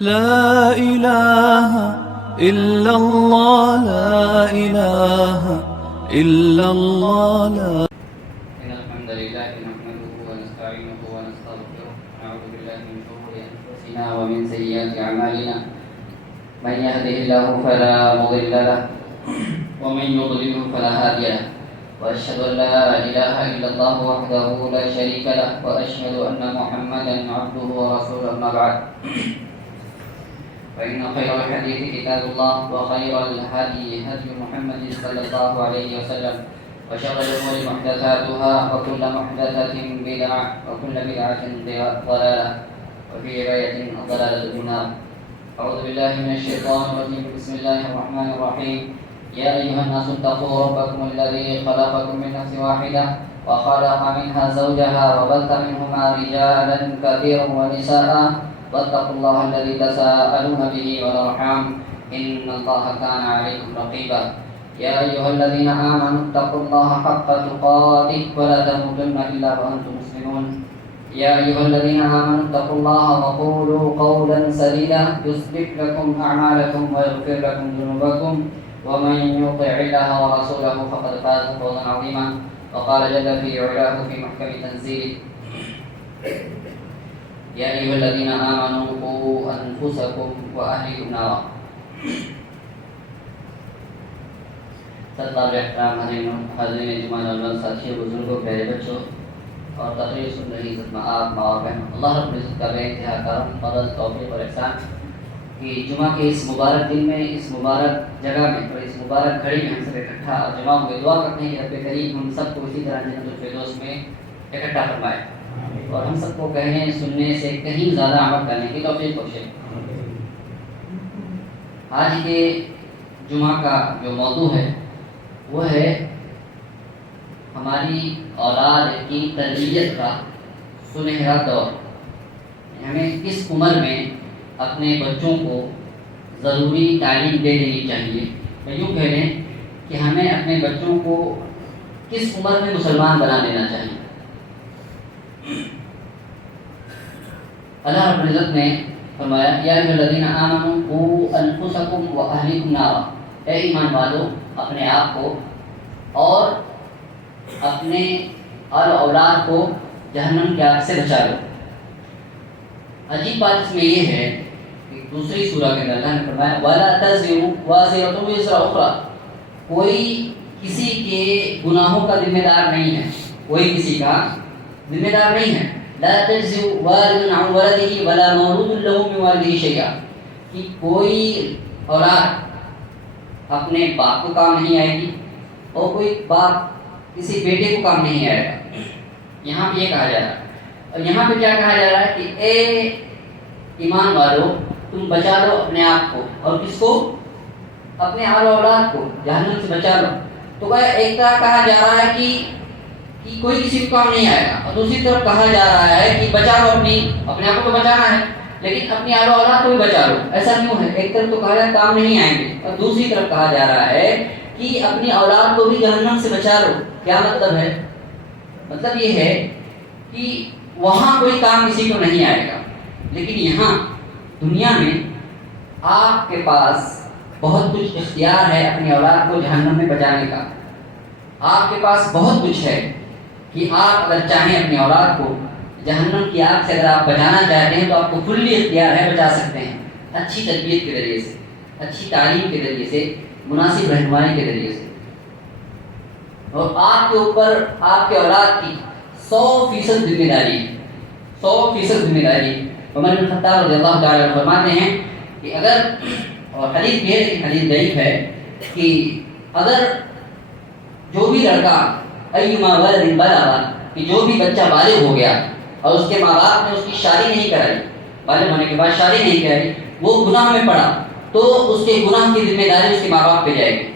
لا إله إلا الله لا إله إلا الله لا إن الحمد لله نحمده ونستعينه ونستغفره ونعوذ بالله من شرور أنفسنا ومن سيئات أعمالنا من يهده الله فلا مضل له ومن يضلله فلا هادي له وأشهد أن لا إله إلا الله وحده لا شريك له وأشهد أن محمدا عبده ورسوله أما بعد فإن خير الحديث كتاب الله وخير الهدي هدي محمد صلى الله عليه وسلم وشر الأمور محدثاتها وكل محدثة بدعة وكل بدعة ضلالة وفي رواية ضلالة في النار. أعوذ بالله من الشيطان الرجيم. بسم الله الرحمن الرحيم. يا أيها الناس اتقوا ربكم الذي خلقكم من نفس واحدة وخلق منها زوجها وبث منهما رجالا كثيرا ونساء واتقوا الله الذي تساءلون به والأرحام إن الله كان عليكم رقيبا. يا أيها الذين آمنوا اتقوا الله حق تقاته ولا تموتن إلا وأنتم مسلمون. يا أيها الذين آمنوا اتقوا الله وقولوا قولا سديدا يصلح لكم أعمالكم ويغفر لكم ذنوبكم ومن يطع الله ورسوله فقد فاز فوزا عظيما. وقال جل في علاه في محكم تنزيله يا أيها الذين آمنوا قوا أنفسكم وأهلكم نارا. سرکار احترام حاضرین جمعہ نوجوان ساتھیوں بزرگوں پیارے بچوں اور تقریر سن رہی عزت مآب ماں اور بہن، اللہ رب العزت کا بے انتہا کرم فضل توفیق اور احسان کہ جمعہ کے اس مبارک دن میں، اس مبارک جگہ میں اور اس مبارک گھڑی میں ہم سب اکٹھا اور جمع ہوئے دعا کرتے ہیں کہ رب کریم ہم سب کو اسی طرح جنت الفردوس میں اکٹھا فرمائے اور ہم سب کو کہنے سننے سے کہیں زیادہ عمل کرنے کی توفیق بخشے. آج کے جمعہ کا جو موضوع ہے وہ ہے ہماری اولاد کی تربیت کا سنہرا دور. ہمیں کس عمر میں اپنے بچوں کو ضروری تعلیم دے دینی چاہیے، یا یوں کہہ لیں کہ ہمیں اپنے بچوں کو کس عمر میں مسلمان بنا دینا چاہیے. اللہ رب العزت نے فرمایا یا ایھا الذین آمنوا قوا انفسکم واہلیکم نارا، اے ایمان والو اپنے آپ کو اور اپنے اولاد کو جہنم کی آگ سے بچا لو. عجیب بات اس میں یہ ہے کہ دوسری سورہ کے اندر اللہ نے فرمایا وَلَا تَزِرُ وَازِرَةٌ وِزْرَ أُخْرَىٰ، کوئی کسی کے گناہوں کا ذمہ دار نہیں ہے، کوئی کسی کا ذمہ دار نہیں ہے. لا تجزی والد عن ولده ولا مولود له من والده شيئا، کہ کوئی اولاد اپنے باپ کو کام نہیں آئے گی اور کوئی باپ کسی بیٹے کو کام نہیں آئے گا. یہاں پہ یہ کہا جا رہا ہے، اور یہاں پہ کیا کہا جا رہا ہے کہ اے ایمان والو تم بچا لو اپنے آپ کو، اور کس کو؟ اپنے اولاد کو جہنم سے بچا لو. تو ایک طرح کہا جا رہا ہے کہ کوئی کسی کو کام نہیں آئے گا، اور دوسری طرف کہا جا رہا ہے کہ بچا لو اپنے آپ کو تو بچانا ہے لیکن اپنی اولاد کو بھی بچا لو. ایسا کیوں ہے؟ ایک طرف تو کہا جا رہا ہے کام نہیں آئیں گے، اور دوسری طرف کہا جا رہا ہے کہ اپنی اولاد کو بھی جہنم سے بچا لو. کیا مطلب ہے؟ مطلب یہ ہے کہ وہاں کوئی کام کسی کو نہیں آئے گا، لیکن یہاں دنیا میں آپ کے پاس بہت کچھ اختیار ہے اپنی اولاد کو جہنم میں بچانے کا. آپ کے پاس بہت کچھ ہے کہ آپ اگر چاہیں اپنی اولاد کو جہنم کی آگ سے اگر آپ بچانا چاہتے ہیں تو آپ کو کلی اختیار ہے، بچا سکتے ہیں اچھی تربیت کے ذریعے سے، اچھی تعلیم کے ذریعے سے، مناسب رہنمائی کے ذریعے سے. اور آپ کے اوپر آپ کے اولاد کی 100% ذمہ داری ہے، 100% ذمہ داری. عمر بن خطاب رضی اللہ تعالیٰ عنہ فرماتے ہیں کہ اگر، اور حدیث بھی ہے لیکن حدیث ضعیف ہے، کہ اگر جو بھی لڑکا ایما ولد بلغ، کہ جو بھی بچہ بالغ ہو گیا اور اس کے ماں باپ نے اس کی شادی نہیں کرائی، بالغ ہونے کے بعد شادی نہیں کرائی، وہ گناہ میں پڑا تو اس کے گناہ کی ذمہ داری اس کے ماں باپ پہ جائے گی.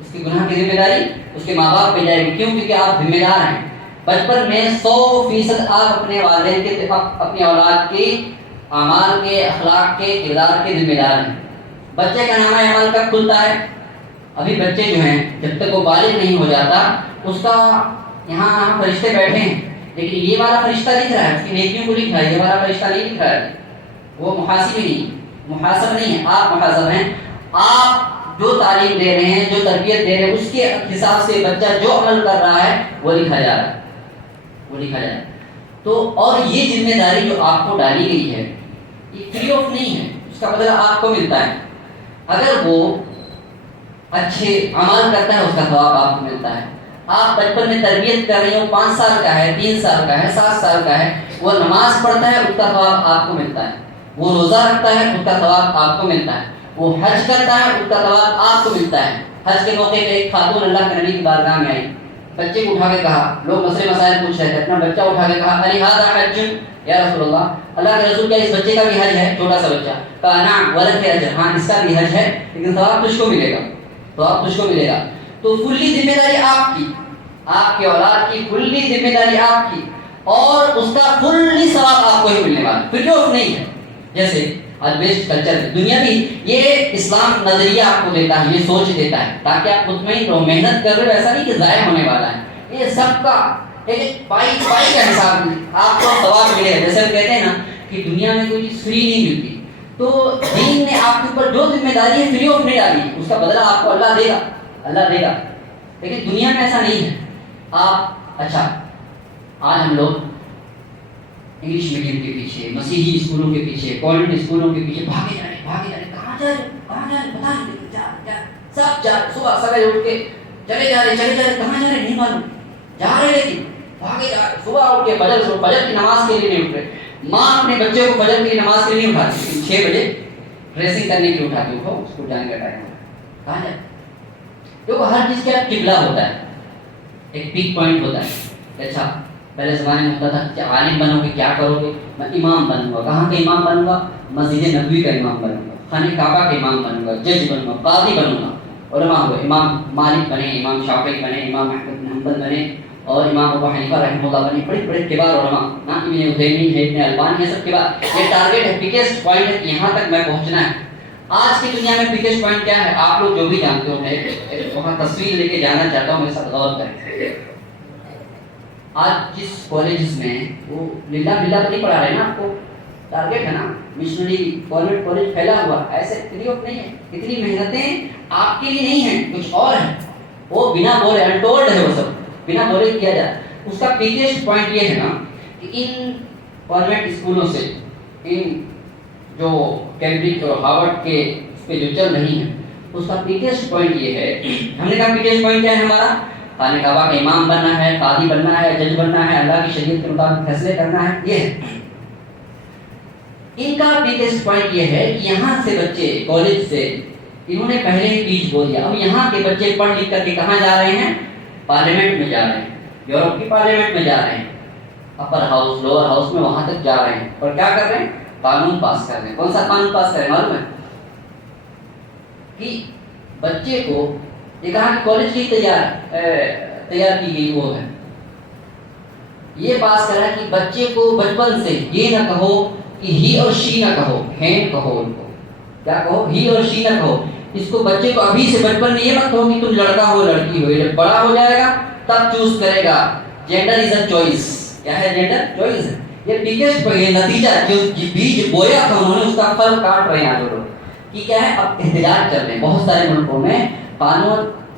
اس کے گناہ کی ذمہ داری اس کے ماں باپ پہ جائے گی. کیوں؟ کیونکہ آپ ذمہ دار ہیں. بچپن میں 100% آپ اپنے والدین کے، اپنی اولاد کے اعمال کے، اخلاق کے، کردار کے ذمہ دار ہیں. بچے کا نامہ اعمال کب کھلتا ہے؟ ابھی بچے جو ہیں جب تک وہ بالغ نہیں ہو جاتا اس کا یہاں فرشتے بیٹھے ہیں لیکن یہ والا فرشتہ لکھ رہا ہے، اس کی نیکیوں کو لکھ رہا ہے، یہ والا فرشتہ نہیں لکھ رہا ہے. وہ محاسب نہیں، محاسب نہیں ہے، آپ محاسب ہیں. آپ جو تعلیم دے رہے ہیں، جو تربیت دے رہے ہیں، اس کے حساب سے بچہ جو عمل کر رہا ہے وہ لکھا جا رہا ہے، وہ لکھا جا رہا ہے. تو اور یہ ذمہ داری جو آپ کو ڈالی گئی ہے یہ فری آف نہیں ہے، اس کا بدلہ آپ کو ملتا ہے. اگر وہ اچھے عمل کرتا ہے اس کا ثواب آپ کو ملتا ہے. آپ بچپن میں تربیت کر رہے ہو، 5 سال کا ہے، 3 سال کا ہے، 7 سال کا ہے، وہ نماز پڑھتا ہے اس کا ثواب آپ کو ملتا ہے. وہ روزہ رکھتا ہے اس کا ثواب آپ کو ملتا ہے. وہ حج کرتا ہے اس کا ثواب آپ کو ملتا ہے. حج کے موقع پہ ایک خاتون اللہ کے نبی کی بارگاہ میں آئی، بچے کو اٹھا کے کہا، لوگ مسئلے مسائل پوچھ رہے تھے، اپنا بچہ اٹھا کے کہا علی ھذا حج یا رسول اللہ کے رسول، کیا اس بچے کا بھی حج ہے؟ چھوٹا سا بچہ کہا نعم ولک اجر، ہاں اس کا بھی حج ہے لیکن ثواب تجھ کو ملے گا، ثواب تجھ کو ملے گا. تو کلی ذمہ داری آپ کی، آپ کے اولاد کی کلی ذمہ داری آپ کی، اور اس کا کلی ثواب آپ کو ہی ملنے والا، فری آف نہیں ہے. جیسے آج ویسٹ کلچر دنیا بھی یہ اسلام نظریہ آپ کو دیتا ہے، یہ سوچ دیتا ہے تاکہ آپ مطمئن رہو، محنت کر رہے ہو، ایسا نہیں کہ ضائع ہونے والا ہے. یہ سب کا ایک پائی کا حساب آپ کو ثواب ملے گا. جیسے ہم کہتے ہیں نا کہ دنیا میں کوئی چیز فری نہیں ملتی، تو دین نے آپ کے اوپر جو ذمہ داری ہے فری آف نہیں ڈالی، اس کا بدلہ آپ کو اللہ دے گا، اللہ دے گا. لیکن دنیا میں ایسا نہیں ہے. آپ اچھا آج ہم لوگ انگلش میڈیم کے پیچھے، مسیحی اسکولوں کے پیچھے، کانوینٹ اسکولوں کے پیچھے بھاگے جا رہے، کہاں جا رہے پتا نہیں، سب صبح سویرے اٹھ کے چلے جا رہے، کہاں جا رہے نہیں معلوم، جا رہے لیکن بھاگے جا رہے. صبح اٹھ کے فجر کی نماز کے لیے نہیں اٹھ رہے. ماں اپنے بچے کو فجر کی نماز کے لیے نہیں اٹھاتی، 6 بجے ڈریسنگ کرنے کے لیے اٹھاتی، اٹھو اسکول جانے کا ٹائم ہے. کہاں جائے؟ دیکھو ہر چیز کا قبلہ ہوتا ہے، ایک پیک پوائنٹ ہوتا ہے. اچھا پہلے زمانے میں ہوتا تھا کہ عالم بنو گے کیا کرو گے؟ میں امام بنوں گا. کہاں کا امام بنوں گا؟ مسجد نبوی کا امام بنوں گا، خانہ کعبہ کا امام بنوں گا، جج بنوں گا، قاضی بنوں گا. علماء ہوئے، امام مالک بنے، امام شافعی بنے، امام احمد بن حنبل بنے، اور امام ابو حنیفہ رحمہ اللہ بنے. بڑے بڑے کبار علماء، ابن عثیمین ہے، ابن البانی، یہ سب کبار. یہ ٹارگیٹ ہے، بگیسٹ پوائنٹ ہے کہ یہاں تک میں پہنچنا ہے. آج کی دنیا میں بگیسٹ پوائنٹ کیا ہے؟ آپ لوگ جو بھی جانتے ہو، میں وہاں تصویر لے کے جانا چاہتا ہوں، میرے ساتھ غور کریں. آج جس کالجز میں وہ للہ بلّہ تو نہیں پڑھا رہے نا، آپ کو ٹارگیٹ ہے نا مشنری کانوینٹ کالج پھیلا ہوا، ایسے فری آف نہیں ہے. اتنی محنتیں آپ کے لیے نہیں ہیں، کچھ اور ہیں، وہ بنا بولے انٹولڈ ہے، وہ سب بنا بولے کیا جائے. اس کا بگیسٹ پوائنٹ یہ ہے نا کہ ان کانوینٹ اسکولوں سے، ان جو کیمبرج اور ہارورڈ کے اس پہ جو چل رہی ہیں، اس کا بگیسٹ پوائنٹ یہ ہے. ہم نے کہا بگیسٹ پوائنٹ کیا ہے ہمارا؟ خانہ کعبہ کا امام بننا ہے، قاضی بننا ہے، جج بننا ہے، اللہ کی شریعت کے مطابق فیصلے کرنا ہے. یہ ہے ان کا بگیسٹ پوائنٹ. یہ ہے کہ یہاں سے بچے کالج سے انہوں نے پہلے ہی بیج بو دیا. اب یہاں کے بچے پڑھ لکھ کر کے کہاں جا رہے ہیں؟ پارلیمنٹ میں جا رہے ہیں، یورپ کی پارلیمنٹ میں جا رہے ہیں، اپر ہاؤس لوور ہاؤس میں وہاں تک جا رہے ہیں. اور کیا کر رہے ہیں؟ قانون پاس کر رہے ہیں. کون سا قانون پاس کر رہے ہیں معلوم ہے؟ کہ بچے کو یہ کہا کہ کالج کی تیار کی گئی وہ ہے، یہ پاس کرا کہ بچے کو بچپن سے یہ نہ کہو کہ ہی اور شی نہ کہو، ہین کہو، ان کو کیا کہو؟ ہی اور شی نہ کہو. اس کو بچے کو ابھی سے بچپن میں یہ مت کہو کہ تم لڑکا ہو لڑکی ہو. جب بڑا ہو جائے گا تب چوز کرے گا. Gender is a choice. کیا ہے جینڈر؟ چوائس ہے. یہ بگیسٹ نتیجہ جو بیج بویا تھا انہوں نے، اس کا پھل کاٹ رہے ہیں آج لوگ. کہ کیا ہے؟ اب احتجاج چل رہے ہیں بہت سارے ملکوں میں.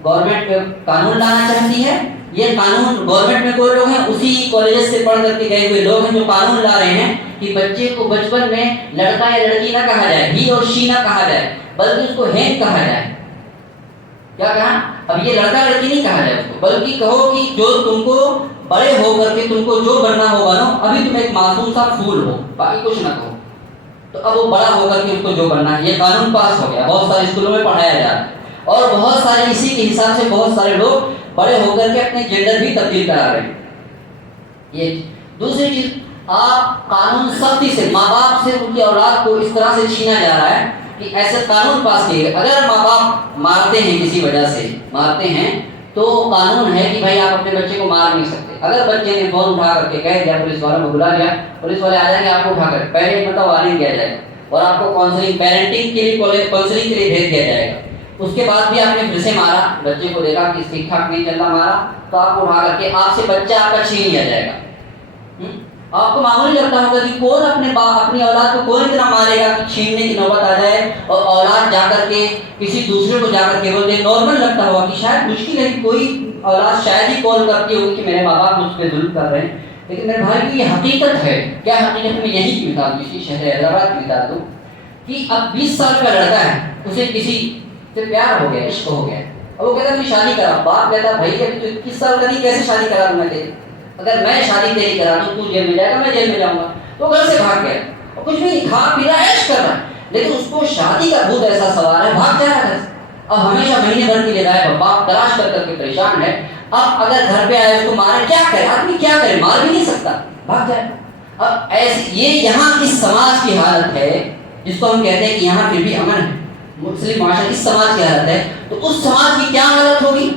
گورنمنٹ قانون لانا چاہتی ہے. یہ قانون گورنمنٹ میں کوئی لوگ ہیں اسی کالجز سے پڑھ کر کے گئے ہوئے لوگ ہیں جو قانون لا رہے ہیں کہ بچے کو بچپن میں لڑکا یا لڑکی نہ کہا جائے، ہی اور شی نہ کہا جائے، بلکہ اس کو ہین کہا جائے. کیا کہا؟ اب یہ لڑکا لڑکی نہیں کہا جائے اس کو، بلکہ کہو کہ جو تم کو بڑے ہو کر کے تم کو جو بننا ہو بنو، ابھی تم ایک معصوم سا پھول ہو، باقی کچھ نہ کہو. تو اب وہ بڑا ہو کر کے اس کو جو بننا ہے. یہ قانون پاس ہو گیا، بہت سارے اسکولوں میں پڑھایا جا رہا ہے. اور بہت سارے اسی کے حساب سے بہت سارے لوگ بڑے ہو کر کے اپنے جینڈر بھی تبدیل کرا رہے ہیں. یہ دوسری چیز، آپ قانون سختی سے ماں باپ سے ان کی اولاد کو اس طرح سے چھینا جا رہا ہے کہ ایسے قانون پاس کیے گئے. اگر ماں باپ مارتے ہیں، کسی وجہ سے مارتے ہیں، تو قانون ہے کہ بھائی آپ اپنے بچے کو مار نہیں سکتے. اگر بچے نے فون اٹھا کر کے کہہ دیا، پولیس والوں کو بلا دیا، پولیس والے آ جائیں گے آپ کو اٹھا کر، پہلے مطلب وارننگ کیا جائے گا اور آپ کو کاؤنسلنگ، پیرنٹنگ کے لیے کاؤنسلنگ کے لیے بھیج دیا جائے گا. اس کے بعد بھی آپ نے پھر سے مارا، بچے کو دیکھا کہ ٹھیک ٹھاک نہیں چل رہا، مارا، تو آپ کو اٹھا کر کے آپ سے بچہ آپ کا چھین لیا جائے گا. آپ کو معمولی لگتا ہوگا کہ کون اپنی اولاد کو کون اتنا مارے گا کہ چھیننے کی نوبت آ جائے اور اولاد جا کر کے کسی دوسرے کو جا کر کے بول دے. نارمل لگتا ہوگا کہ شاید مشکل ہے کہ کوئی اولاد شاید ہی کال کرتی ہوگی کہ میرے ماں باپ مجھ پہ ظلم کر رہے ہیں. لیکن میرے بھائی کی یہ حقیقت ہے. کیا حقیقت؟ میں یہی کی مثال دوں، اسی شہر حیدرآباد کی مثال دوں کہ اب 20 سال کا لڑکا ہے، اسے کسی سے پیار ہو گیا، عشق ہو گیا، اور وہ کہتا ہے مجھے شادی کرا. باپ کہتا بھائی کہ تو 21 سال کا نہیں، کیسے شادی کرا دوں میں تیری؟ اگر میں شادی تیری کرا دوں تو جیل میں جائے گا، میں جیل میں جاؤں گا. تو گھر سے بھاگ گیا اور کچھ بھی نہیں، کھا پی رہا ہے، عشق کر رہا ہے، لیکن اس کو شادی کا بھوت ایسا سوار ہے، بھاگ جا رہا ہے. اب ہمیشہ مہینے بھر کے لیے غائب، باپ تلاش کر کر کے پریشان ہے. اب اگر گھر پہ آئے اس کو مارے، کیا کرے آدمی؟ کیا کرے؟ مار بھی نہیں سکتا، بھاگ جائے. اب ایسی یہ یہاں اس سماج کی حالت ہے جس کو ہم کہتے ہیں کہ یہاں پھر بھی امن ہے، مسلم معاشرہ، اس سماج کی حالت ہے. تو اس سماج کی کیا حالت ہوگی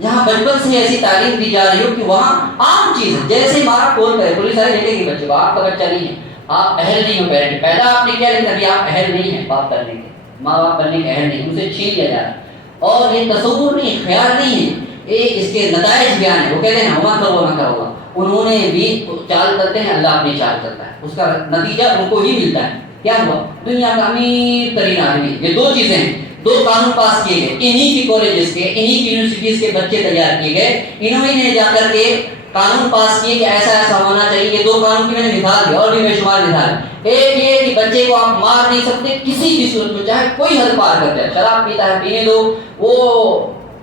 جہاں بچپن سے ایسی تعلیم دی جا رہی ہو کہ وہاں عام چیز ہے. جیسے مارا کال کرے، پولیس والے دیکھے گی بچے کو، آپ کا بچہ نہیں ہے، آپ اہل نہیں ہو، پیرنٹ پیدا آپ نے کیا، لیکن ابھی آپ اہل نہیں ہیں باپ کرنے کے، ماں باپ بننے کے اہل نہیں، اسے چھین لیا جا رہا ہے. اور یہ تصور نہیں، خیال نہیں ہے، ایک اس کے نتائج بیان ہے. وہ کہتے ہیں ہوا کرو نہ کرو، انہوں نے بھی چال کرتے ہیں، اللہ اپنی چال کرتا ہے، اس کا نتیجہ ان کو ہی ملتا ہے. کیا ہوا؟ دنیا کا امیر ترین آدمی. یہ دو چیزیں ہیں، دو قانون پاس کیے گئے، انہی کی کالجز کے، انہی کی یونیورسٹیز کے بچے تیار کیے گئے. انہوں نے جا کر کے قانون پاس کیے کہ ایسا ایسا ہونا چاہیے. یہ دو قانون کی میں نے مثال دی، اور بھی بے شمار مثال. ایک یہ کہ بچے کو آپ مار نہیں سکتے کسی بھی صورت میں، چاہے کوئی حد پار کر جائے، شراب پیتا ہے پینے دو، وہ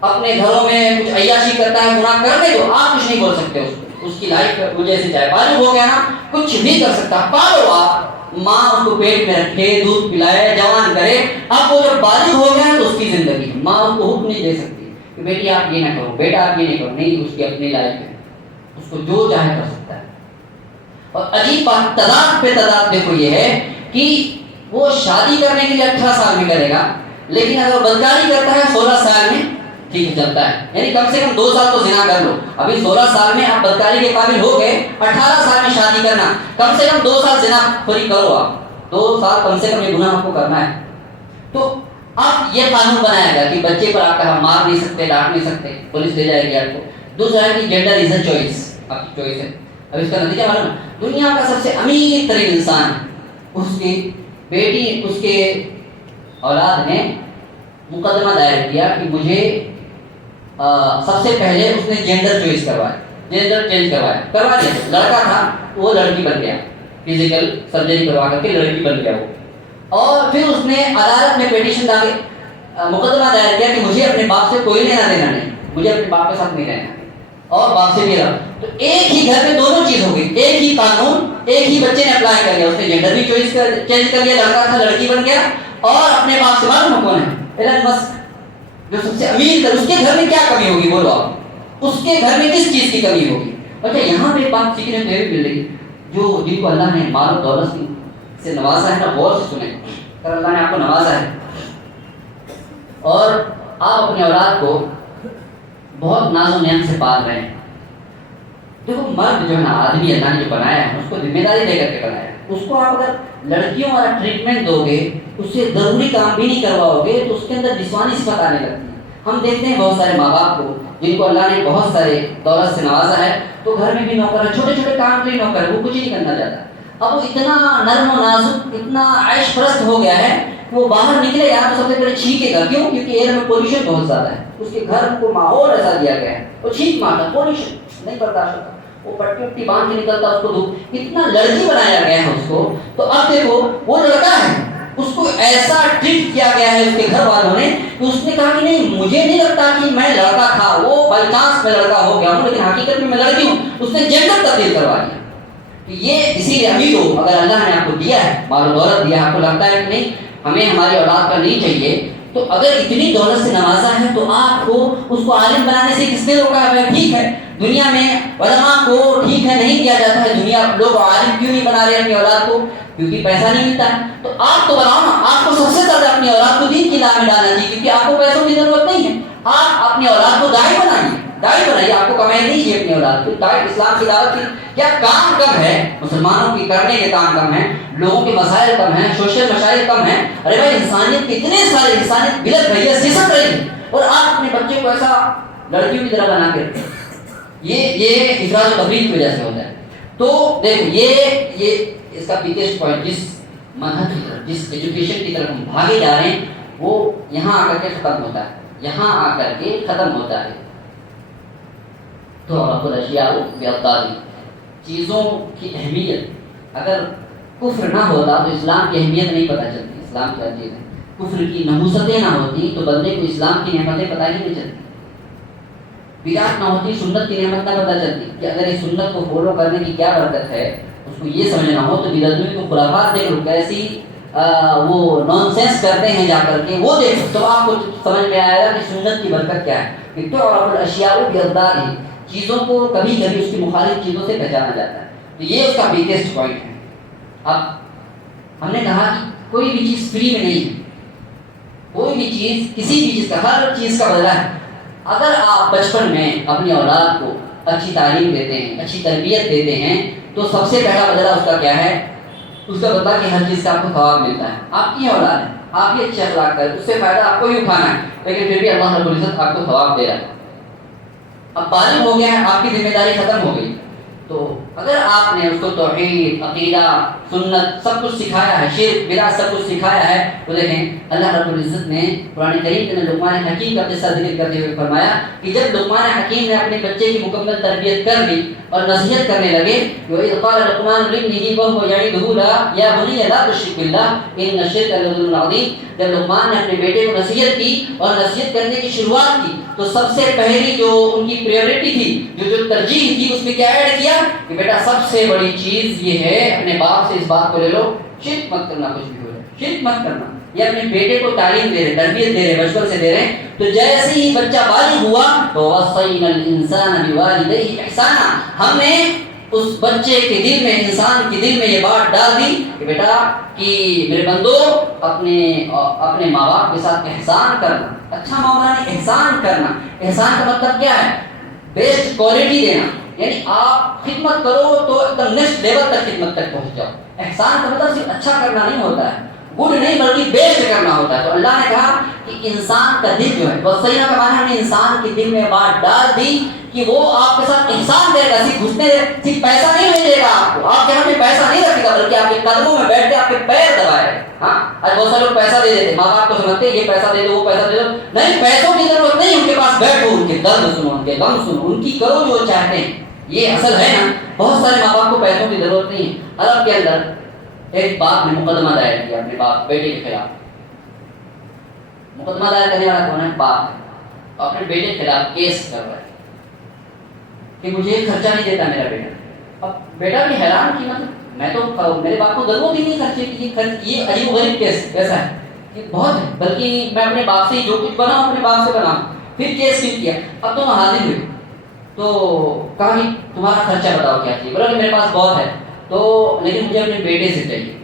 اپنے گھروں میں کچھ عیاشی کرتا ہے گناہ کرنے دو، آپ کچھ نہیں بول سکتے اس کو. اس کی لائف وجہ سے چاہے بالغ ہو گیا نا، کچھ بھی کر سکتا. پالو آپ، ماں اس کو پیٹ میں رکھے، دودھ پلائے، جوان کرے. اب وہ جب بالغ ہو گیا تو اس کی زندگی، ماں اس کو حکم نہیں دے سکتی کہ بیٹی آپ یہ نہ کرو، بیٹا آپ یہ نہیں کرو. نہیں، اس کی اپنی لائف ہے، اس کو جو چاہے کر سکتا ہے. اور عجیب بات، تضاد پہ تضاد دیکھو یہ ہے کہ وہ شادی کرنے کے لیے 18 سال میں کرے گا، لیکن اگر بدکاری کرتا ہے 16 سال میں ٹھیک چلتا ہے. یعنی کم سے کم 2 سال تو زنا کر لو. ابھی 16 سال میں آپ بدکاری کے قابل ہو گئے، 18 سال میں شادی کرنا، کم سے کم 2 سال زنا خوری کرو. آپ 2 سال کم سے کم یہ گناہ آپ کو کرنا ہے. تو اب یہ قانون بنایا گیا کہ بچے پر آپ کا مار نہیں سکتے، ڈانٹ نہیں سکتے، پولیس لے جائے گی آپ کو. دوسرا ہے کہ جینڈر از اے چوائس، آپ کی چوائس ہے. اب اس کا نتیجہ معلوم ہے، دنیا کا سب سے امیر ترین انسان، اس کی بیٹی، اس کے اولاد نے مقدمہ دائر کیا کہ مجھے سب سے پہلے اس نے جینڈر چوائس کروایا، جینڈر چینج کروا دیا. لڑکا تھا وہ لڑکی بن گیا، فزیکل سرجری کروا کر کے لڑکی بن گیا وہ. اور پھر اس نے عدالت میں پیٹیشن ڈالے، مقدمہ دائر کیا کہ مجھے اپنے باپ سے کوئی لینا دینا نہیں، مجھے اپنے باپ کے ساتھ نہیں رہنا اور باپ سے بھی رہا. تو ایک ہی گھر میں دونوں چیز ہو گئی، ایک ہی قانون ایک ہی بچے نے اپلائی کر لیا. اس نے جینڈر بھی چوائس چینج کر لیا، لڑکا تھا لڑکی بن گیا. اور اپنے باپ سے معلوم کون ہے؟ ایلن مسک، جو سب سے امیر تھا. اس کے گھر میں کیا کمی ہوگی بولو آپ؟ اس کے گھر میں کس چیز کی کمی ہوگی؟ اچھا، یہاں پہ ایک بات سیکھنے کو یہ بھی مل رہی، جو جن کو اللہ نے مال و دولت سے نوازا ہے نا، غور سے سنیں. اگر اللہ نے آپ کو نوازا ہے اور آپ اپنے اولاد کو بہت ناز و نعمت سے پال رہے ہیں، دیکھو مرد جو ہے نا، آدمی اللہ نے جو بنایا ہے اس کو ذمہ داری دے کر کے بنایا ہے. اس کو آپ اگر لڑکیوں والا ٹریٹمنٹ دو گے، اس سے ضروری کام بھی نہیں کرواؤ گے، تو اس کے اندر جسمانی صفت آنے لگتی ہے. ہم دیکھتے ہیں بہت سارے ماں باپ کو جن کو اللہ نے بہت سارے دولت سے نوازا ہے، تو گھر میں بھی نوکر ہے، چھوٹے چھوٹے کام کے لیے نوکر ہے، وہ کچھ ہی نہیں کرنا چاہتا. اب وہ اتنا نرم و نازک، اتنا عیش پرست ہو گیا ہے کہ وہ باہر نکلے یا تو سب سے پہلے چھینکے گا. کیوں؟ کیونکہ ایئر میں پولوشن بہت زیادہ ہے. اس کے گھر کو ماحول ایسا دیا گیا ہے، وہ چھینک مارتا، پولوشن نہیں برداشت ہوتا، وہ پٹی وٹی باندھ کے نکلتا، اس کو دھوپ، اتنا لڑکی بنایا گیا ہے اس کو. تو اب دیکھو وہ لڑکا ہے، اس کو ایسا ٹریٹ کیا گیا ہے اس کے گھر والوں نے کہ اس نے کہا کہ نہیں، مجھے نہیں لگتا کہ میں لڑکا تھا، وہ بائی چانس میں لڑکا ہو گیا ہوں، لیکن حقیقت میں لڑکی ہوں. اس نے جینڈر تبدیل کروا دیا. یہ اسی لیے امیر ہو، اگر اللہ نے آپ کو دیا ہے، مال و دولت دیا، آپ کو لگتا ہے کہ نہیں ہمیں ہماری اولاد کا نہیں چاہیے، تو اگر اتنی دولت سے نوازا ہے تو آپ کو اس کو عالم بنانے سے کس نے روکا ہے؟ ٹھیک ہے، دنیا میں علماء کو ٹھیک ہے نہیں دیا جاتا ہے، دنیا لوگ عالم کیوں نہیں بنا رہے اپنی اولاد کو؟ کیونکہ پیسہ نہیں ملتا ہے. تو آپ تو بناؤ نا، آپ کو سب سے زیادہ اپنی اولاد کو دین کی راہ میں ڈالنا چاہیے، کیونکہ آپ کو پیسوں کی ضرورت نہیں ہے. آپ اپنی اولاد کو داعی بنائیے، داعی بنائیے. آپ کو کمائی نہیں چاہیے اپنی اولاد کو. داعی اسلام کی دعوت کی کیا کام کم ہے؟ مسلمانوں کی کرنے کے کام کم ہیں، لوگوں کے مسائل کم ہیں، سوشل مسائل کم ہیں. ارے بھائی، انسانیت کے اتنے سارے، انسانیت بلٹ رہی ہے، سسک رہی ہے، اور آپ اپنے بچے کو ایسا لڑکیوں کی طرح بنا کے یہ افراط و تفریط کی وجہ سے ہوتا ہے. تو دیکھو یہ اس کا بگیسٹ پوائنٹ، جس منہج کی طرف، جس ایجوکیشن کی طرف ہم بھاگے جا رہے ہیں، وہ یہاں آ کر کے ختم ہوتا ہے، یہاں آ کر کے ختم ہوتا ہے. تو رب الاشیاء بیضاء، چیزوں کی اہمیت، اگر کفر نہ ہوتا تو اسلام کی اہمیت نہیں پتہ چلتی. اسلام کیا چیز ہے؟ کفر کی نحوستیں نہ ہوتی تو بندے کو اسلام کی نعمتیں پتہ ہی نہیں چلتی. بدعت نہ ہوتی، سنت کی نعمت نہ پتہ چلتی کہ اگر اس سنت کو فالو کرنے کی کیا برکت ہے، اس کو یہ سمجھنا ہو تو بدعتوں کو خرافات دیکھ لو کیسی وہ نان سینس کرتے ہیں جا کر کے، وہ دیکھو تو آپ کو سمجھ میں آئے گا کہ سنت کی برکت کیا ہے. کہ تعرف الاشیاء بیضاء، چیزوں کو کبھی کبھی اس کی مخالف چیزوں سے پہچانا جاتا ہے. تو یہ اس کا بگیسٹ پوائنٹ ہے. اب ہم نے کہا کہ کوئی بھی چیز فری میں نہیں ہے، کوئی بھی چیز، کسی بھی چیز کا، ہر چیز کا بدلہ ہے. اگر آپ بچپن میں اپنی اولاد کو اچھی تعلیم دیتے ہیں، اچھی تربیت دیتے ہیں، تو سب سے پہلا بدلہ اس کا کیا ہے؟ اس کا بدلہ کہ ہر چیز کا آپ کو ثواب ملتا ہے. آپ کی اولاد ہے، آپ بھی اچھے اخلاق کریں، اس سے فائدہ آپ کو ہی اٹھانا ہے، لیکن پھر بھی اللہ رب العزت آپ کو ثواب دے رہا ہے. اب بالغ ہو گیا ہے، آپ کی ذمہ داری ختم ہو گئی. تو اگر آپ نے اس کو توحید، عقیدہ، سنت سب کچھ سکھایا ہے، شرک، بدعت سب کچھ سکھایا ہے، تو دیکھیں اللہ رب العزت نے قرآن کریم میں لقمان حکیم کا قصہ ذکر کرتے ہوئے فرمایا کہ جب لقمان حکیم نے اپنے بچے کی مکمل تربیت کر لی اور نصیحت کرنے لگے، وَإِذْ قَالَ لُقْمَانُ لِابْنِهِ وَهُوَ يَعِظُهُ يَا بُنِيَّ لَا تُشْرِكْ بِاللَّهِ إِنَّ الشِّرْكَ لَظُلْمٌ عَظِيمٌ. جب لقمان نے اپنے بیٹے کو نصیحت کی اور نصیحت کرنے کی شروعات کی تو سب سے پہلی جو ان کی پریورٹی تھی، جو ترجیح تھی، اس میں کیا ایڈ کیا کہ بیٹا سب سے بڑی چیز یہ ہے، اپنے باپ سے اس بات کو لے لو، شرک مت کرنا، کچھ بھی ہو جائے شرک مت کرنا. یہ اپنے بیٹے کو تعلیم دے رہے، تربیت دے رہے، بچپن سے دے رہے. تو جیسے ہی بچہ بالغ ہوا تو وصینا الانسان بوالدیہ احسانا، ہم نے اس بچے کے دل میں، انسان کے دل میں یہ بات ڈال دی کہ بیٹا کہ میرے بندو اپنے ماں باپ کے ساتھ احسان کرنا. اچھا معاملہ نہیں، احسان کرنا. احسان کا مطلب کیا ہے؟ بیسٹ کوالٹی دینا، یعنی آپ خدمت کرو تو ایک دم نیکسٹ لیول تک خدمت تک پہنچ جاؤ. احسان کا مطلب صرف اچھا کرنا نہیں ہوتا ہے، گڈ نہیں بلکہ بیسٹ کرنا ہوتا ہے. تو اللہ نے کہا کہ انسان کا دل جو ہے، وصیہ کا معنی ہم نے انسان کے دل میں بات ڈال دی کہ وہ آپ کے ساتھ احسان کرے گا. صرف پیسہ نہیں بھیجے گا آپ کو، آپ کے ہاتھ میں پیسہ نہیں رکھے گا، بلکہ آپ کے قدموں میں بیٹھ کے آپ کے پیر دبائے. ہاں آج بہت سارے لوگ پیسہ دے دیتے، ماں باپ کو سمجھتے یہ پیسہ دے دو، وہ پیسہ دے دو. نہیں، پیسوں کی ضرورت نہیں، ان کے پاس بیٹھو، ان کے درد سنو، ان کے غم سنو، ان کی کرو جو چاہتے ہیں. یہ اصل ہے نا. بہت سارے ماں باپ کو پیسوں کی ضرورت نہیں ہے. عرب کے اندر ایک باپ نے مقدمہ دائر کیا اپنے باپ بیٹے کے خلاف. مقدمہ دائر کرنے والا کون ہے؟ باپ ہے. اپنے بیٹے کے خلاف کیس کر رہا ہے کہ مجھے خرچہ نہیں دیتا میرا بیٹا. اب بیٹا بھی حیران کی، مطلب میں تو میرے باپ کو ضرورت ہی نہیں خرچے کی. یہ عجیب و غریب کیس ایسا ہے کہ بہت ہے، بلکہ میں اپنے باپ سے جو کچھ بناؤں اپنے باپ سے بناؤں. پھر کیس کیوں کیا؟ اب تو حاضر ہوئے تو کہا کہ تمہارا خرچہ بتاؤ کیا چاہیے. بولا کہ میرے پاس بہت ہے، تو لیکن مجھے اپنے بیٹے سے چاہیے،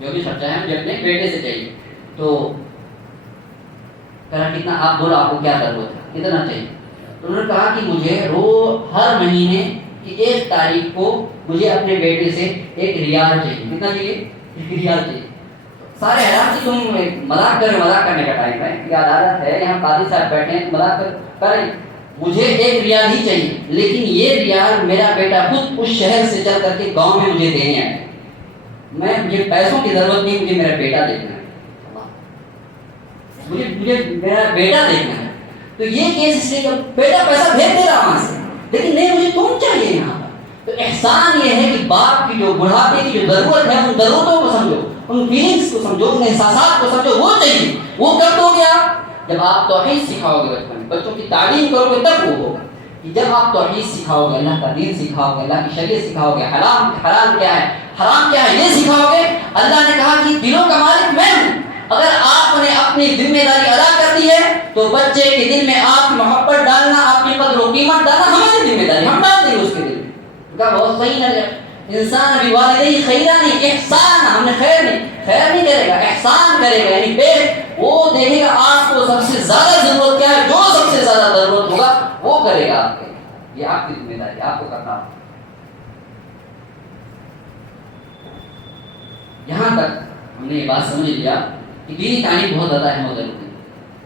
جو بھی خرچہ ہے مجھے اپنے بیٹے سے چاہیے. تو کہا کتنا؟ آپ بولو آپ کو کیا ضرورت ہے، کتنا چاہیے؟ تو انہوں نے کہا کہ مجھے ہر مہینے کی 1 تاریخ کو مجھے اپنے بیٹے سے 1 ریال چاہیے. کتنا چاہیے؟ 1 ریال چاہیے. سارے حیران سے، تم مذاق کر رہے، مذاق کرنے کا ٹائم ہے، یہ عدالت ہے، یہاں قاضی صاحب بیٹھے ہیں، مذاق کریں. مجھے 1 ریال ہی چاہیے، لیکن یہ ریال میرا بیٹا خود اس شہر سے چل کر کے گاؤں میں مجھے دینے آئے. مجھے پیسوں کی ضرورت نہیں، مجھے میرا بیٹا دیکھنا ہے، مجھے میرا بیٹا دیکھنا ہے. تو یہ کیس اس لیے کہ بیٹا پیسہ بھیج دے رہا وہاں سے، لیکن نہیں مجھے تم چاہیے یہاں پر. تو احسان یہ ہے کہ باپ کی جو بڑھاپے کی جو ضرورت ہے، ان ضرورتوں کو سمجھو، ان فیلنگس کو سمجھو، ان احساسات کو سمجھو. وہ چاہیے، وہ کب دو گے آپ؟ جب آپ توحید سکھاؤ گے بچپن میں، بچوں کی تعلیم کرو گے تب وہ ہوگا. جب آپ توحید سکھاؤ گے، اللہ کا دین سکھاؤ گے، اللہ کی شریعت سکھاؤ گے، حلال کیا ہے، حرام کیا ہے، یہ سکھاؤ گے. اللہ نے کہا کہ دلوں کا مالک میں ہوں. اگر آپ نے اپنی ذمہ داری ادا کر دی ہے تو بچے کے دل میں آپ کی محبت ڈالنا، آپ کی قدر و قیمت ڈالنا ہماری ذمہ داری، ہم ڈال دیں گے اس کے دل میں. کہا بہت صحیح نہ انسان ابھی والدین خیرہ نہیں، احسان. ہم نے خیر نہیں کرے گا، احسان کرے گا. یعنی وہ دیکھے گا آپ کو سب سے زیادہ ضرورت کیا ہے، جو سب سے زیادہ ضرورت ہوگا وہ کرے گا آپ کے. یہ آپ کی ذمہ داری، آپ کو کرنا. یہاں تک ہم نے یہ بات سمجھ لیا کہ دینی تعلیم بہت زیادہ اہم ضروری ہے.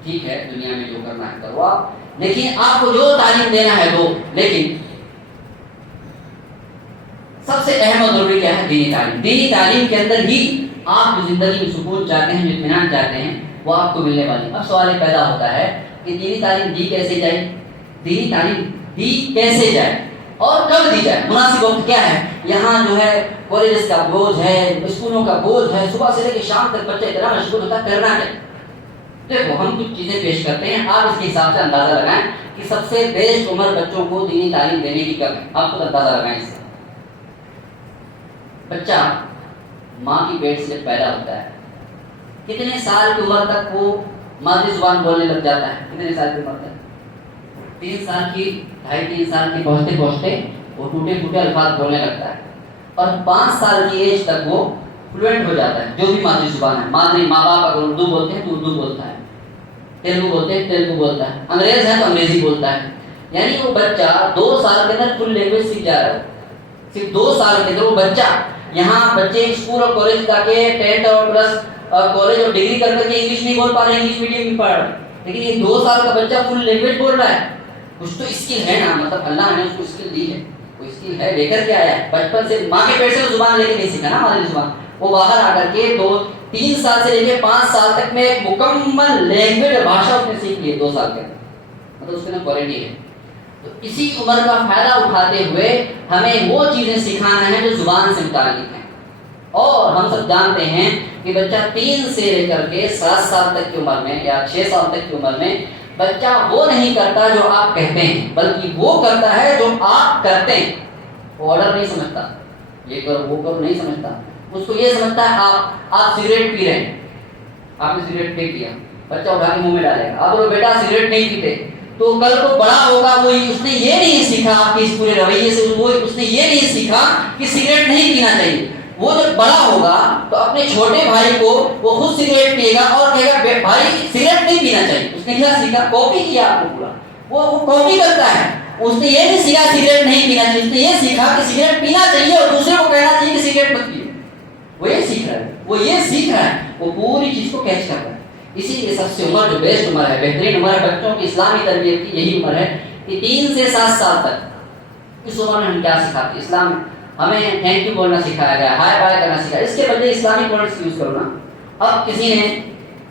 ٹھیک ہے، دنیا میں جو کرنا ہے کرو آپ، لیکن آپ کو جو تعلیم دینا ہے دو، لیکن سب سے اہم اور ضروری کیا ہے؟ دینی تعلیم. دینی تعلیم کے اندر ہی آپ جو زندگی میں سکون چاہتے ہیں، جو اطمینان چاہتے ہیں، وہ آپ کو ملنے والی. اب سوال یہ پیدا ہوتا ہے کہ دینی تعلیم دی کیسے جائے؟ دینی تعلیم دی کیسے جائے اور کب دی جائے؟ مناسب وقت کیا ہے؟ یہاں جو ہے کالجز کا بوجھ ہے، اسکولوں کا بوجھ ہے، صبح سے لے کے شام تک بچہ اتنا مشغول ہوتا ہے، کرنا ہے. دیکھو ہم کچھ چیزیں پیش کرتے ہیں، آپ اس کے حساب سے اندازہ لگائیں کہ سب سے بیسٹ عمر بچوں کو دینی تعلیم دینے کی کب ہے. آپ خود اندازہ لگائیں اس سے. بچہ ماں کی پیٹ سے جب پیدا ہوتا ہے کتنے سال کی عمر تک وہ مادری زبان بولنے لگ جاتا ہے؟ کتنے سال کی عمر تک؟ 3 سال کی، 2.5-3 سال کی پہنچتے پہنچتے وہ ٹوٹے پھوٹے الفاظ بولنے لگتا ہے، اور 5 سال کی ایج تک وہ فلوئنٹ ہو جاتا ہے. جو بھی مادری زبان ہے، مادری ماں باپ اگر اردو بولتے ہیں تو اردو بولتا ہے، تیلگو بولتے ہیں تیلگو بولتا ہے، انگریز ہے تو انگریزی بولتا ہے. یعنی وہ بچہ 2 سال کے اندر فل لینگویج سیکھ جا رہا ہے. صرف 2 سال کے اندر وہ بچہ، یہاں بچے اسکول اور کالج جا کے 10th اور پلس کالج اور ڈگری کر کے انگلش نہیں بول پا رہے، انگلش میڈیم میں پڑھ رہے، لیکن یہ 2 سال کا بچہ فل لینگویج بول رہا ہے. کچھ تو اسکل ہے نا، مطلب اللہ نے اس کو اسکل دی ہے، وہ اسکل ہے، لے کر کے آیا ہے. بچپن سے ماں کے پیٹ سے زبان لے کے نہیں سیکھا نا مادری زبان، وہ باہر آ کر کے 3 سال سے لے کے 5 سال تک میں ایک مکمل لینگویج اور بھاشا اس نے سیکھ لی ہے 2 سال کے اندر، مطلب اس کے اندر کوالٹی ہے. تو اسی عمر کا فائدہ اٹھاتے ہوئے ہمیں وہ چیزیں سکھانا ہے جو زبان سے متعلق ہیں. اور ہم سب جانتے ہیں کہ بچہ 3 سے لے کر کے 7 سال تک کی عمر میں یا 6 سال تک کی عمر میں بچہ وہ نہیں کرتا جو آپ کہتے ہیں، بلکہ وہ کرتا ہے جو آپ کرتے ہیں. وہ آرڈر نہیں سمجھتا، یہ کرو وہ کرو نہیں سمجھتا، اس کو یہ سمجھتا ہے آپ سگریٹ پی رہے ہیں، آپ نے سگریٹ پی کیا، بچہ اٹھا کے منہ میں ڈالے گا. آپ بولو بیٹا سگریٹ نہیں پیتے، تو کل کو بڑا ہوگا وہ اس نے یہ نہیں سیکھا آپ کے اس پورے رویے سے، اس نے یہ نہیں سیکھا کہ سگریٹ نہیں پینا چاہیے. وہ جب بڑا ہوگا تو اپنے چھوٹے بھائی کو وہ خود سگریٹ پیے گا اور کہے گا بھائی سگریٹ نہیں پینا چاہیے. اس نے کیا سیکھا؟ کاپی کیا آپ کو پورا. وہ کاپی کرتا ہے. اس نے یہ نہیں سیکھا سگریٹ نہیں پینا چاہیے، اس نے یہ سیکھا کہ سگریٹ پینا چاہیے اور دوسرے کو کہنا چاہیے کہ سگریٹ مت پیو. وہ یہ سیکھ رہا ہے، وہ یہ سیکھ رہا ہے، وہ پوری چیز کو کیچ کر رہا ہے. اسی لیے سب سے عمر جو بیسٹ عمر ہے، بہترین عمر ہے بچوں کی اسلامی تربیت کی، یہی عمر ہے کہ 3 سے 7 سال تک. اس عمر میں ہم کیا سکھاتے ہیں؟ اسلام ہمیں تھینک یو بولنا سکھایا گیا، ہائے بائے کرنا سکھایا. اس کے بدلے اسلامک ورڈز یوز کرو نا. اب کسی نے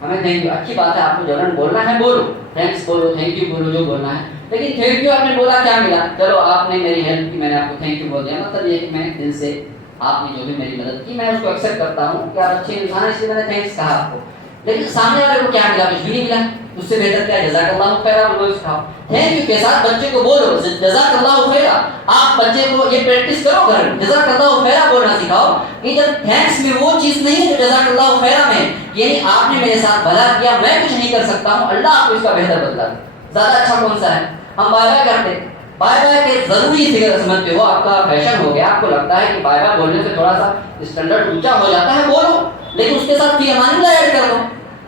ہمیں تھینک یو، اچھی بات ہے آپ کو جبرن بولنا ہے بولو، تھینکس بولو، تھینک یو بولو، جو بولنا ہے، لیکن تھینک یو آپ نے بولا کیا ملا؟ چلو آپ نے میری ہیلپ کی، میں نے آپ کو تھینک یو بول دیا، مطلب یہ کہ میں دل سے آپ نے جو بھی میری مدد کی میں اس کو ایکسیپٹ کرتا ہوں کہ آپ اچھے انسان ہیں اس لیے میں نے تھینکس کہا آپ کو. لیکن سامنے والے کو کیا ملا؟ کچھ بھی نہیں ملا. اس سے بہتر کیا جزاک اللہ خیرا بولو. سکھاؤ تھینک یو کے ساتھ بچے کو بولو جزاک اللہ خیرا. آپ بچے کو یہ پریکٹس کرو گھر میں، جزاک اللہ خیرا بولنا سکھاؤ. کہ جب تھینکس میں وہ چیز نہیں ہے جو جزاک اللہ خیرا میں، یعنی آپ نے میرے ساتھ بھلا کیا، میں کچھ نہیں کر سکتا ہوں، اللہ آپ کو اس کا بہتر بدلا دے. زیادہ اچھا کون سا ہے؟ ہم بائے بائے کرتے، بائے بائے کے ضروری فکر سمجھتے ہو، آپ کا فیشن ہو گیا، آپ کو لگتا ہے کہ بائے بائے بولنے سے تھوڑا سا اسٹینڈرڈ اونچا ہو جاتا ہے، بولو، لیکن اس کے ساتھ فی امان اللہ ایڈ کر دو.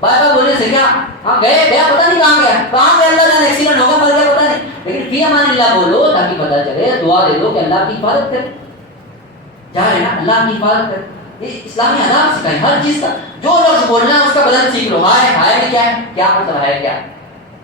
بائے بائے بولنے سے کیا ہاں گیا پتہ نہیں کہاں گیا اللہ جانے ایکسیڈنٹ ہوگا مر گیا پتہ نہیں، لیکن فی امان اللہ بولو تاکہ پتہ چلے، دعا دے دو کہ اللہ کی حفاظت کرے، جا رہے نا اللہ کی حفاظت کرے. یہ اسلامی آداب سکھائے ہر چیز کا. جو لفظ بولنا ہے اس کا بدل سیکھ لو. ہائے ہائے میں کیا ہے؟ کیا مطلب ہے؟ کیا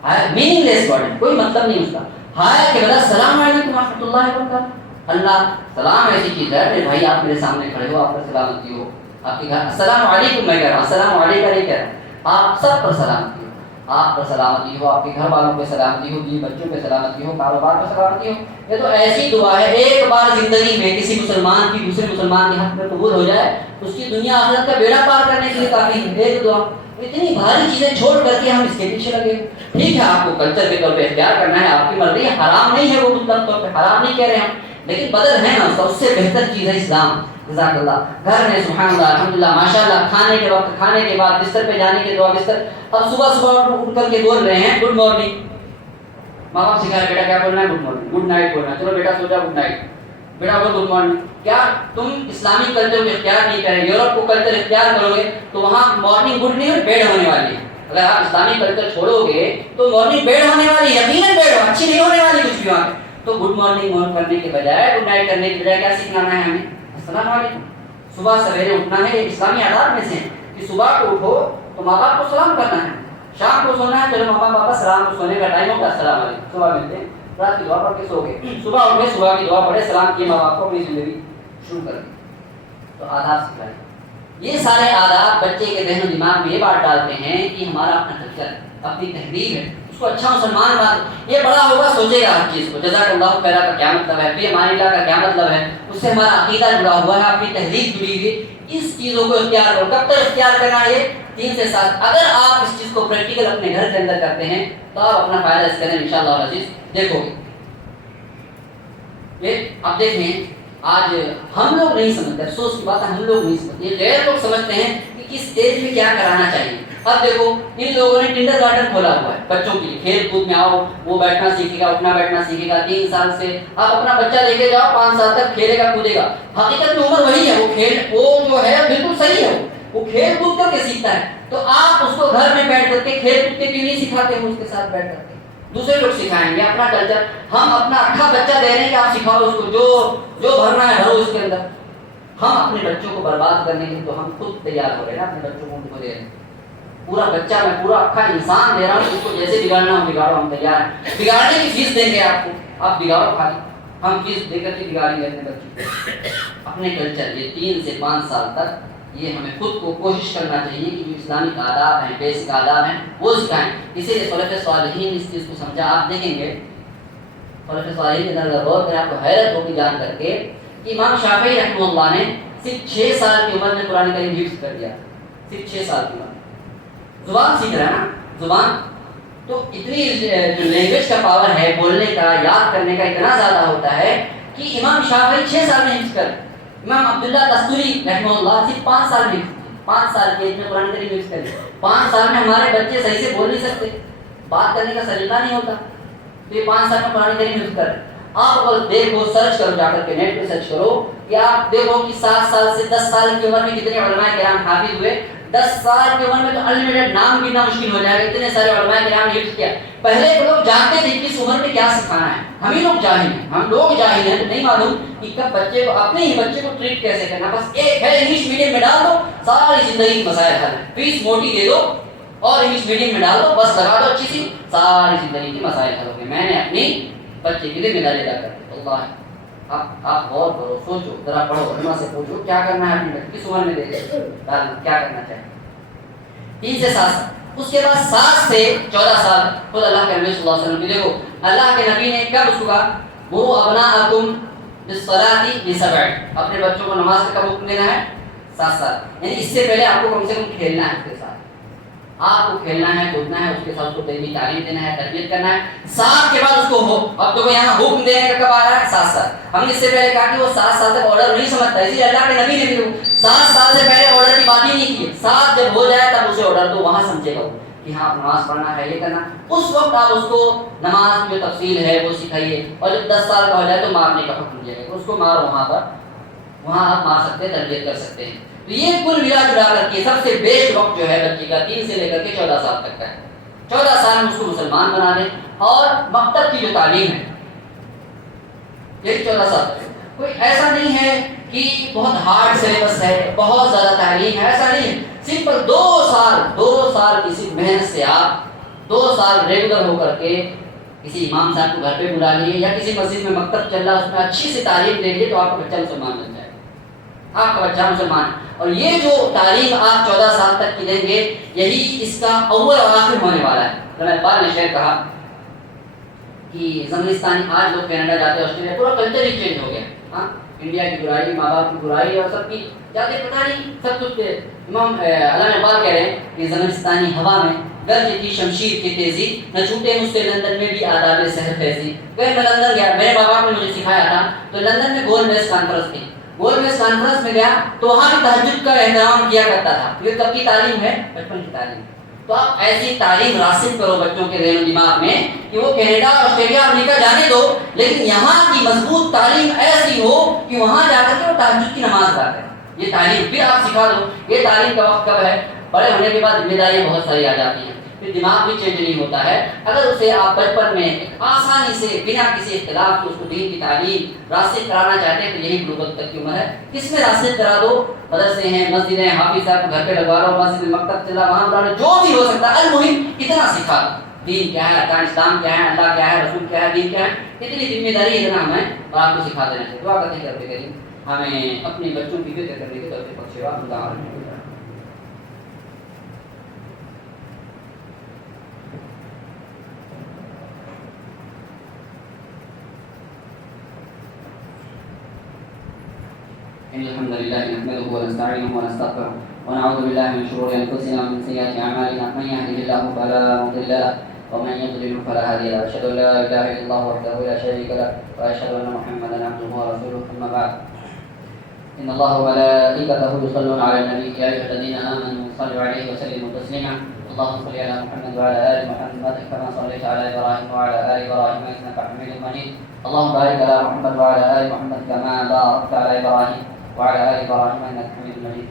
ہائے میننگ لیس ورڈ ہے، کوئی مطلب نہیں اس کا. ہائے کے بدل السلام علیکم ورحمۃ اللہ وبرکاتہ. اللہ سلام ایسی چیز ہے میرے بھائی آپ میرے سامنے کھڑے ہو، آپ پر سلامتی ہو، آپ کے گھر السلام علیکم میں کہہ رہا ہوں، السلام علیکم نہیں کہہ رہا ہوں، آپ سب پر سلامتی ہو، آپ پر سلامتی ہو، آپ کے گھر والوں پہ سلامتی ہو، بیوی بچوں پہ سلامتی ہو، کاروبار پہ سلامتی ہو. یہ تو ایسی دعا ہے ایک بار زندگی میں کسی مسلمان کی دوسرے مسلمان کے حق میں قبول ہو جائے، اس کی دنیا آخرت کا بیڑا پار کرنے کے لیے کافی ہے. ایک دعا اتنی بھاری چیزیں چھوڑ کر کے ہم اس کے پیچھے لگے. ٹھیک ہے آپ کو کلچر کے طور پہ اختیار کرنا ہے، آپ کی مرضی، حرام نہیں ہے وہ، مطلب طور پہ حرام نہیں کہہ رہے ہم، لیکن بدل ہے نا اس کا، اس سے بہتر چیز ہے اسلام. جزاک اللہ. گھر میں سبحان اللہ الحمدللہ ماشاءاللہ، کھانے کے وقت، کھانے کے بعد، بستر پہ جانے کے دعا، بستر اب صبح اٹھ کر کے بول رہے ہیں گڈ مارننگ. ماں باپ سکھائے بیٹا کیا بولنا ہے؟ Good morning. گڈ نائٹ بولنا ہے، چلو بیٹا سو جا گڈ نائٹ، بیٹا بول گڈ مارننگ. کیا تم اسلامی کلچر کو اختیار نہیں کریں، یورپ کو کلچر اختیار کرو گے تو وہاں مارننگ گڈ نہیں بیڈ ہونے والی ہے. اگر آپ اسلامی کلچر چھوڑو گے تو مارننگ بیڈ ہونے والی ہے، یقیناً بیڈ ہو، اچھی نہیں ہونے والی کچھ بھی وہاں. تو گڈ مارننگ کرنے کے بجائے گڈ نائٹ کرنے کے بجائے کیا سکھانا ہے ہمیں؟ السلام علیکم. صبح سویرے اٹھنا ہے، یہ اسلامی آداب میں سے کہ صبح کو اٹھو تو ماں باپ کو سلام کرنا ہے، شام کو سونا ہے چلو ماں باپ سلام کو سونے کا ٹائم ہوگا السلام علیکم، صبح ملتے ہیں، رات کی دعا پڑھ کے سو گئے، صبح اٹھے صبح کی دعا پڑھے، سلام کیے ماں باپ کو، اپنی زندگی شروع کر دی تو آداب سکھائے. یہ سارے آداب بچے کے ذہن و دماغ میں یہ بات ڈالتے ہیں کہ ہمارا اپنا کلچر ہے, اپنی تہذیب ہے, اس کو اچھا مسلمان بات. یہ بڑا ہوگا سوچے گا ہر چیز کو, جزاک اللہ خیرہ کا کیا مطلب ہے, فی امان اللہ کا کیا مطلب ہے, اس سے ہمارا عقیدہ جڑا ہوا ہے, اپنی تہذیب جڑی ہوئی. اس چیزوں کو اختیار کرو. کب تک اختیار کرنا ہے؟ یہ 3 سے 7. اگر آپ اس چیز کو پریکٹیکل اپنے گھر کے اندر کرتے ہیں تو آپ اپنا فائدہ اس کے اندر انشاءاللہ العزیز دیکھو گے. یہ آپ دیکھیں آج ہم لوگ نہیں سمجھتے, افسوس کی بات ہے ہم لوگ نہیں سمجھتے, یہ غیر لوگ سمجھتے ہیں کہ کس ایج میں کیا کرانا چاہیے. اب دیکھو ان لوگوں نے ٹنڈر گارڈن کھولا ہوا ہے بچوں کے لیے, کھیل کود میں آؤ, وہ بیٹھنا سیکھے گا, اٹھنا بیٹھنا سیکھے گا. 3 سال سے آپ اپنا بچہ لے کے جاؤ, 5 سال تک کھیلے گا کودے گا. حقیقت میں عمر وہی ہے, وہ جو ہے بالکل صحیح ہے, وہ کھیل کود کر کے سیکھتا ہے. تو آپ اس کو گھر میں بیٹھ کر کے کھیل کود کے کیوں نہیں سکھاتے ہیں اس کے ساتھ بیٹھ کر کے؟ دوسرے لوگ سکھائیں گے, اپنا کلچر ہم اپنا اٹھا بچہ دے رہے ہیں کہ آپ سکھاؤ اس کو, جو بھرنا ہے بھرو اس کے اندر. ہم اپنے بچوں کو برباد کرنے کے تو ہم خود تیار ہو رہے ہیں نا, اپنے بچوں کو دے رہے ہیں. پورا بچہ میں پورا اکھا انسان دے رہا ہوں, اس کو جیسے بگاڑنا ہو بگاڑو, ہم تیار ہیں. بگاڑنے کی فیس دیں گے آپ کو, آپ بگاڑو خالی, ہم فیس دے کر کے بگاڑیں گے اپنے بچوں کو. اپنے کلچر یہ 3 سے 5 سال تک یہ ہمیں خود کو کوشش کرنا چاہیے کہ جو اسلامک آداب ہیں, بیسک آداب ہیں, وہ سکھائیں. اسی لیے سلف صالحین اس چیز کو سمجھا. آپ دیکھیں گے سلف صالحین کے اندر غور کریں, آپ کو حیرت ہوگی جان کر کے کہ امام شافعی رحمہ اللہ نے صرف 6 سال کی عمر میں قرآن کریم حفظ کر دیا. صرف 6 سال کی عمر. زبان سیکھ رہا ہے نا, زبان تو اتنی جو لینگویج کا پاور ہے, بولنے کا, یاد کرنے کا اتنا زیادہ ہوتا ہے کہ امام شافعی 6 سال میں حفظ کر. امام عبداللہ دستوری رحمہ اللہ صرف 5 سال میں, 5 سال کی ایج میں قرآن کریم حفظ کر. 5 سال میں ہمارے بچے صحیح سے بول نہیں سکتے, بات کرنے کا سلیقہ نہیں ہوتا, تو یہ 5 سال میں قرآن کریم حفظ کر. آپ دیکھو, سرچ کرو, جا کر کے نیٹ پہ سرچ کرو کہ آپ دیکھو کہ 7 سال سے 10 سال کی عمر میں کتنے علماء کرام حافظ ہوئے. 10 سال کی عمر میں تو انلمیٹڈ نام گننا مشکل ہو جائے گا, اتنے سارے علماء کرام نے حفظ کیا. پہلے لوگ جانتے تھے کس عمر میں کیا سکھانا ہے. ہم ہی لوگ جاہل ہیں, ہم لوگ جاہل ہیں, تو نہیں معلوم کہ کب بچے کو, اپنے ہی بچے کو ٹریٹ کیسے کرنا. بس ایک ہے انگلش میڈیم میں ڈال دو, ساری زندگی کی مسائل حل ہیں. فیس موٹی دے دو اور انگلش میڈیم میں ڈال دو, بس لگا دو اچھی سی, ساری زندگی کی مسائل حل ہو گئے. میں نے اپنی بچے کی ذمہ داری ادا کر دی. اللہ ہے, آپ غور کرو, سوچو, ذرا پڑھو, علماء سے پوچھو کیا کرنا ہے اپنی بچے کس عمر میں دے ڈالنا, کیا کرنا چاہیے. 3 سے 7 سال. اس کے بعد 7 سے 14 سال خود اللہ کے نبی صلی اللہ علیہ وسلم کی. دیکھو اللہ کے نبی نے کب اس کو کہا, وہ ابناءکم بالصلاۃ ل7, اپنے بچوں کو نماز کا کب حکم دینا ہے؟ 7 سال. یعنی اس سے پہلے آپ کو کم سے کم کھیلنا ہے اس کے ساتھ, آپ کو کھیلنا ہے, کودنا ہے, اس کے ساتھ اس کو دینی تعلیم دینا ہے, تربیت کرنا ہے. 7 کے بعد اس کو ہو, اب تو یہاں حکم دینے کا کب آ رہا ہے؟ 7 سال. ہم نے اس سے پہلے کہا کہ وہ 7 سال تک آرڈر نہیں سمجھتا, اسی لیے اللہ کے نبی نے بھی 7 سال سے پہلے آرڈر کی بات ہی نہیں کی. 7 جب ہو جائے تب اسے آرڈر دو, وہاں سمجھے گا کہ ہاں نماز پڑھنا ہے, یہ کرنا. اس وقت آپ اس کو نماز کی جو تفصیل ہے وہ سکھائیے. اور جب 10 سال کا ہو جائے تو مارنے کا حکم دیا گیا, اس کو مارو وہاں پر, وہاں آپ مار سکتے ہیں, تربیت کر سکتے ہیں. تو یہ کل ملا جلا کر کے سب سے بیسٹ وقت جو ہے بچے کا 3 سے لے کر کے 14 سال تک کا ہے. 14 سال میں اس کو مسلمان بنا دیں. اور مکتب کی جو تعلیم ہے یہ 14 سال تک. کوئی ایسا نہیں ہے کہ بہت ہارڈ سلیبس ہے, بہت زیادہ تعلیم ہے, ایسا نہیں ہے. سمپل 2 سال کسی محنت سے آپ 2 سال ریگولر ہو کر کے کسی امام صاحب کو گھر پہ بلا لیے, یا کسی مسجد میں مکتب چل رہا ہے اس میں اچھی سی تعلیم دے لیے, تو آپ کا بچہ مسلمان بن جائے گا, آپ کا بچہ مسلمان. اور یہ جو تعلیم آپ 14 سال تک کی دیں گے, یہی اس کا اول اور آخر ہونے والا ہے. علامہ اقبال نے شعر کہا کہ زمستانی, آج لوگ کینیڈا جاتے ہیں, آسٹریلیا, پورا کلچر ہی چینج ہو گیا. ہاں, انڈیا کی برائی, ماں باپ کی برائی, اور سب کی جاتے پتہ نہیں سب کچھ. امام علامہ اقبال کہہ رہے ہیں کہ زمستانی ہوا میں گرج کی شمشیر کی تیزی, نہ چھوٹے مجھ سے لندن میں بھی آداب سحر فیضی. میں لندن گیا, میرے ماں باپ نے مجھے سکھایا تھا, تو لندن میں گول میز کانفرنس تھی, گول میز کانفرنس میں گیا تو وہاں بھی تہجد کا احترام کیا کرتا تھا. یہ کب کی تعلیم ہے؟ بچپن کی تعلیم. تو آپ ایسی تعلیم راسخ کرو بچوں کے ذہن و دماغ میں کہ وہ کینیڈا, آسٹریلیا, امریکہ جانے دو, لیکن یہاں کی مضبوط تعلیم ایسی ہو کہ وہاں جا کر کے وہ تہجد کی نماز ادا کریں. یہ تعلیم پھر آپ سکھا دو. یہ تعلیم کا وقت کب ہے؟ بڑے ہونے کے بعد ذمہ داریاں بہت ساری آ جاتی ہیں, پھر دماغ بھی چینج نہیں ہوتا ہے. اگر اسے آپ بچپن میں آسانی سے بنا کسی اختلاف کے اس کو دین کی تعلیم راسخ کرانا چاہتے ہیں, تو یہی بلوغت تک کی عمر ہے. کس میں راسخ کرا دو, مدرسے ہیں, مسجدیں, حافظ صاحب کو گھر پہ لگوا لو, مسجد میں مکتب چلا وہاں بلا لو, جو بھی ہو سکتا ہے. المہم اتنا سکھا دو, دین کیا ہے, ارکان اسلام کیا ہے, اللہ کیا ہے, رسول کیا ہے, دین کیا ہے, اتنی ذمہ داری اتنا ہمیں اور آپ کو سکھا دینا چاہیے. دعا کرتے ہیں رب کریم ہمیں اپنے بچوں کی فکر کرنے کی توفیق بخشے اللہ إن الحمد لله نحمده ونستعينه ونستغفره ونعوذ بالله من شرور أنفسنا ومن سيئات أعمالنا من يهده الله فلا مضل له ومن يضلل فلا هادي له أشهد أن لا إله إلا الله وحده لا شريك له وأشهد أن محمدا عبده ورسوله ثم بعد إن الله وملائكته يصلون على النبي يا أيها الذين آمنوا صلوا عليه وسلموا تسليما اللهم صل على محمد وعلى آل محمد كما صليت على إبراهيم وعلى آل إبراهيم إنك حميد مجيد اللهم بارك على محمد وعلى آل محمد كما باركت على إبراهيم وعلى آل إبراهيم إنك حميد مجيد